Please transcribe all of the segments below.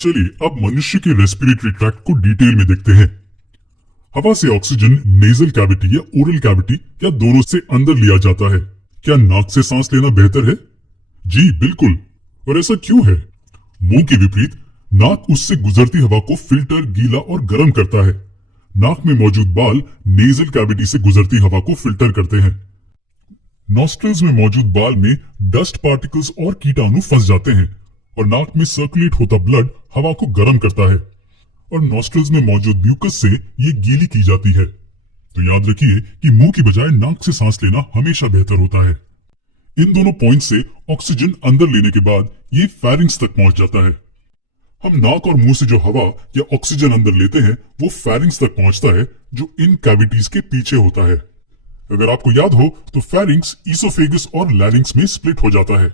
चलिए अब मनुष्य के रेस्पिरेटरी ट्रैक्ट को डिटेल में देखते हैं। हवा से ऑक्सीजन नेजल कैविटी या ओरल कैविटी या दोनों से अंदर लिया जाता है। क्या नाक से सांस लेना बेहतर है? जी बिल्कुल। और ऐसा क्यों है? मुंह के विपरीत नाक उससे गुजरती हवा को फिल्टर, गीला और गर्म करता है। नाक में मौजूद बाल नेजल कैविटी से गुजरती हवा को फिल्टर करते हैं। नॉस्ट्रल्स में मौजूद बाल में डस्ट पार्टिकल्स और कीटाणु फंस जाते हैं और नाक में सर्कुलेट होता ब्लड हवा को गर्म करता है और नॉस्ट्रल्स में मौजूद म्यूकस से ये गीली की जाती है। तो याद रखिए कि मुंह की बजाय नाक से सांस लेना हमेशा बेहतर होता है। इन दोनों पॉइंट से ऑक्सीजन अंदर लेने के बाद ये फेरिंग्स तक पहुंच जाता है। हम नाक और मुंह से जो हवा या ऑक्सीजन अंदर लेते हैं वो फेरिंग्स तक पहुंचता है जो इन कैविटीज के पीछे होता है। अगर आपको याद हो तो फेरिंग्स ईसोफेगस और लैरिंग्स में स्प्लिट हो जाता है।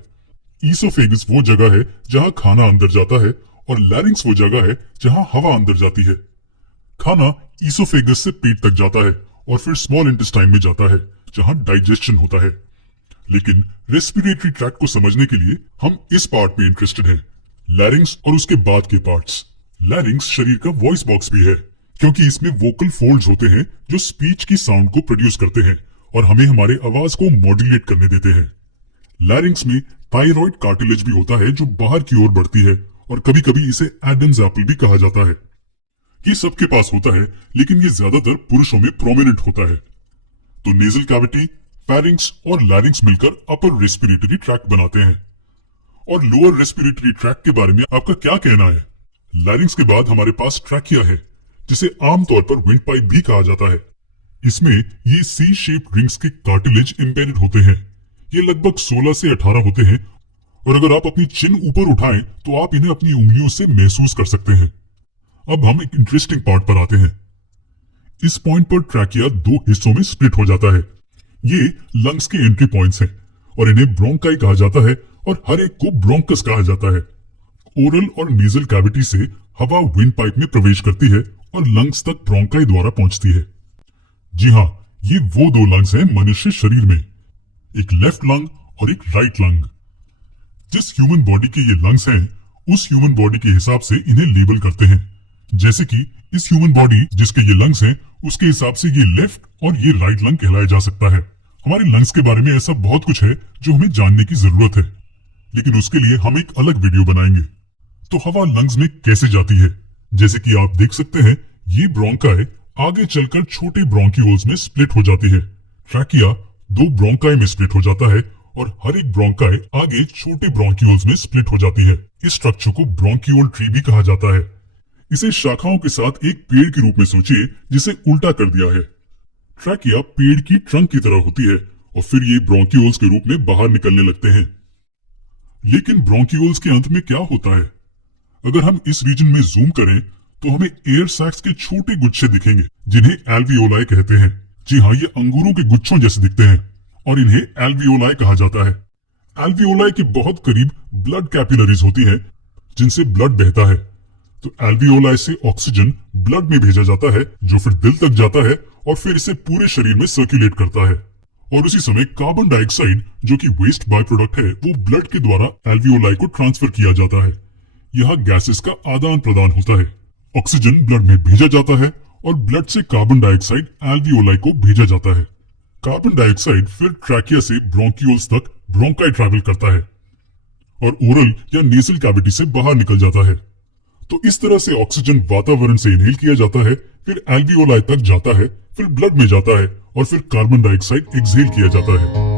ईसोफेगस वो जगह है जहां खाना अंदर जाता है और लैरिंग्स वो जगह है जहां हवा अंदर जाती है। खाना ईसोफेगस से पेट तक जाता है और फिर स्मॉल इंटेस्टाइन में जाता है जहां डाइजेशन होता है। लेकिन रेस्पिरेटरी ट्रैक्ट को समझने के लिए हम इस पार्ट में इंटरेस्टेड हैं, लैरिंग्स और उसके बाद के पार्ट्स। लैरिंग्स शरीर का वॉइस बॉक्स भी है क्योंकि इसमें वोकल फोल्ड्स होते हैं जो स्पीच की साउंड को प्रोड्यूस करते हैं और हमें हमारे आवाज को मॉड्यूलेट करने देते हैं। लैरिंग्स में थायराइड कार्टिलेज भी होता है जो बाहर की ओर बढ़ती है और कभी कभी इसे एडम्स एप्पल भी कहा जाता है। ये सबके पास होता है लेकिन ये ज्यादातर पुरुषों में प्रोमिनेंट होता है। तो नेजल कैविटी, फेरिंग्स और लैरिंग्स मिलकर अपर रेस्पिरेटरी ट्रैक्ट बनाते हैं। और लोअर रेस्पिरेटरी ट्रैक्ट के बारे में आपका क्या कहना है? लैरिंग्स के बाद हमारे पास ट्रैकिया है जिसे आमतौर पर विंड पाइप भी कहा जाता है। इसमें ये सी शेप रिंग्स के कार्टिलेज एम्बेडेड होते हैं। ये लगभग 16 से 18 होते हैं और अगर आप अपनी चिन ऊपर उठाएं तो आप इन्हें अपनी उंगलियों से महसूस कर सकते हैं। अब हम एक इंटरेस्टिंग पार्ट पर आते हैं। इस पॉइंट पर ट्रैकिया दो हिस्सों में स्प्लिट हो जाता है। ये लंग्स के एंट्री पॉइंट्स हैं और इन्हें ब्रोंकाई कहा जाता है और हर एक को ब्रोंकस कहा जाता है। ओरल और नेजल कैविटी से हवा विंड पाइप में प्रवेश करती है और लंग्स तक ब्रोंकाई द्वारा पहुंचती है। जी हाँ, ये वो दो लंग्स हैं मनुष्य शरीर में, एक लेफ्ट लंग और एक राइट लंग। जिस ह्यूमन बॉडी के ये लंग्स हैं उस ह्यूमन बॉडी के हिसाब से इन्हें लेबल करते हैं। जैसे कि इस ह्यूमन बॉडी जिसके ये लंग्स हैं उसके हिसाब से ये लेफ्ट और ये राइट लंग कहलाया जा सकता है। हमारे लंग्स के बारे में ऐसा बहुत कुछ है जो हमें जानने की जरूरत है, लेकिन उसके लिए हम एक अलग वीडियो बनाएंगे। तो हवा लंग्स में कैसे जाती है? जैसे कि आप देख सकते हैं ये ब्रोंकाई आगे चलकर छोटे ब्रोंकियोल्स में स्प्लिट हो जाती है। ट्रैकिया दो ब्रोंकाई में स्प्लिट हो जाता है और हर एक ब्रोंकाई आगे छोटे ब्रोंकियोल्स में स्प्लिट हो जाती है। इस स्ट्रक्चर को ब्रोंकियोल ट्री भी कहा जाता है। इसे शाखाओं के साथ एक पेड़ के रूप में सोचिए जिसे उल्टा कर दिया है। ट्रैकिया पेड़ की ट्रंक की तरह होती है और फिर ये ब्रोंकियोल्स के रूप में बाहर निकलने लगते हैं। लेकिन ब्रोंकियोल्स के अंत में क्या होता है? अगर हम इस रीजन में जूम करें तो हमें एयर सैक्स के छोटे गुच्छे दिखेंगे जिन्हें एल्वियोलाई कहते हैं। जी हाँ, ये अंगूरों के गुच्छों जैसे दिखते हैं और इन्हें एल्वियोलाई कहा जाता है। एल्वियोलाई के बहुत करीब ब्लड कैपिलरीज होती हैं जिनसे ब्लड बहता है। तो एल्वियोलाई से ऑक्सीजन ब्लड में भेजा जाता है जो फिर दिल तक जाता है और फिर इसे पूरे शरीर में सर्कुलेट करता है। और उसी समय कार्बन डाइऑक्साइड जो कि वेस्ट बाय प्रोडक्ट है वो ब्लड के द्वारा एल्वियोलाई को ट्रांसफर किया जाता है। यहाँ गैसेस का आदान प्रदान होता है। ऑक्सीजन ब्लड में भेजा जाता है और ब्लड से कार्बन डाइऑक्साइड एल्वियोलाई को भेजा जाता है। कार्बन डाइऑक्साइड फिर ट्रैकिया से ब्रोंकियोल्स तक ब्रोंकाई ट्रैवल करता है और ओरल या नेजल कैविटी से बाहर निकल जाता है। तो इस तरह से ऑक्सीजन वातावरण से इनहेल किया जाता है, फिर एल्वियोलाई तक जाता है, फिर ब्लड में जाता है और फिर कार्बन डाइऑक्साइड एक्सहेल किया जाता है।